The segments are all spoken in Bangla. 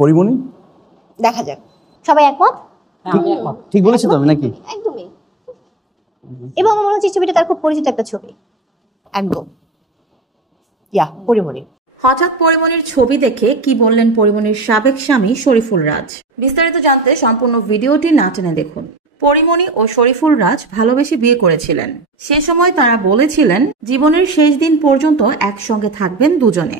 পরিমণি। দেখা যাক, সবাই একমত? ঠিক বলেছি তো আমি নাকি? একদমই। এবং আমার মনে হচ্ছে ছবিটা তার খুব পরিচিত একটা ছবি। একদম পরিমণি। হঠাৎ পরিমণির ছবি দেখে কি বললেন পরিমণির সাবেক স্বামী শরীফুল রাজ, বিস্তারিত জানতে সম্পূর্ণ ভিডিওটি না টেনে দেখুন। পরিমণি ও শরীফুল রাজ ভালোবেসে বিয়ে করেছিলেন। সে সময় তারা বলেছিলেন জীবনের শেষ দিন পর্যন্ত একসঙ্গে থাকবেন দুজনে,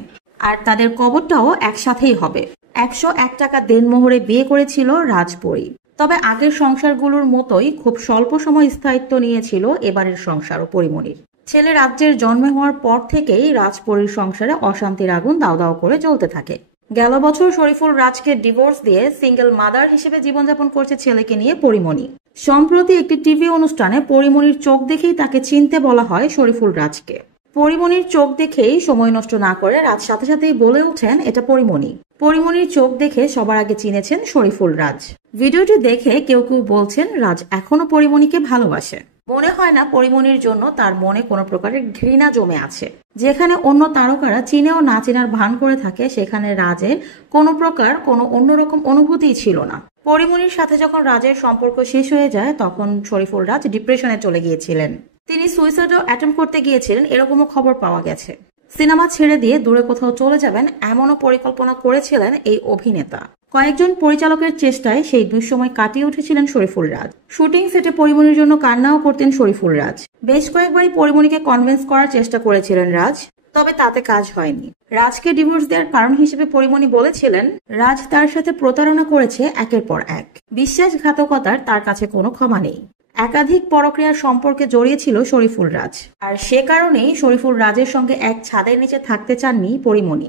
আর তাদের কবরটাও একসাথেই হবে। 101 টাকা দেনমোহরে বিয়ে করেছিল রাজপরি। তবে আগের সংসারগুলোর মতোই খুব স্বল্প সময় স্থায়িত্ব নিয়েছিল এবারের সংসার ও পরিমণির। ছেলে রাজ্যের জন্ম হওয়ার পর থেকেই রাজপরীর সংসারে অশান্তির আগুন দাও দাও করে জ্বলতে থাকে। গেল বছর শরীফুল রাজকে ডিভোর্স দিয়ে সিঙ্গেল মাদার হিসেবে জীবনযাপন করছে ছেলেকে নিয়ে পরিমণি। সম্প্রতি একটি টিভি অনুষ্ঠানে পরিমণির চোখ দেখেই তাকে চিনতে বলা হয় শরীফুল রাজকে। পরিমণির চোখ দেখেই সময় নষ্ট না করে রাজ সাথে সাথেই বলে ওঠেন এটা পরিমণি। পরিমণির চোখ দেখে সবার আগে চিনেছেন শরীফুল রাজ। ভিডিওটি দেখে কেউ কেউ বলছেন রাজ এখনো পরিমণিকে ভালোবাসে। মনে হয় না পরিমণির জন্য তার মনে কোনো প্রকারের ঘৃণা জমে আছে। যেখানে অন্য তারকারা চিনেও না চেনার ভান করে থাকে, সেখানে রাজের কোনো প্রকার কোনো অন্যরকম অনুভূতিই ছিল না। পরিমণির সাথে যখন রাজের সম্পর্ক শেষ হয়ে যায় তখন শরীফুল রাজ ডিপ্রেশনে চলে গিয়েছিলেন। তিনি সুইসাইডও অ্যাটেম্প করতে গিয়েছিলেন, এরকমও খবর পাওয়া গেছে। সিনেমা ছেড়ে দিয়ে দূরে কোথাও চলে যাবেন এমনও পরিকল্পনা করেছিলেন এই অভিনেতা। কয়েকজন পরিচালকের চেষ্টায় সেই দুঃসময় কাটিয়ে উঠেছিলেন শরীফুল রাজ। শুটিং সেটে পরিমণির জন্য কান্নাও করতেন শরীফুল রাজ। বেশ কয়েকবারই পরিমণিকে কনভিন্স করার চেষ্টা করেছিলেন রাজ, তবে তাতে কাজ হয়নি। রাজকে ডিভোর্স দেওয়ার কারণ হিসেবে পরিমণি বলেছিলেন রাজ তার সাথে প্রতারণা করেছে একের পর এক। বিশ্বাসঘাতকতার তার কাছে কোনো ক্ষমা নেই। একাধিক পরক্রিয়ার সম্পর্কে জড়িয়েছিল শরীফুল রাজ, আর সে কারণেই শরীফুল রাজের সঙ্গে এক ছাদের নিচে থাকতে চাননি পরিমণি।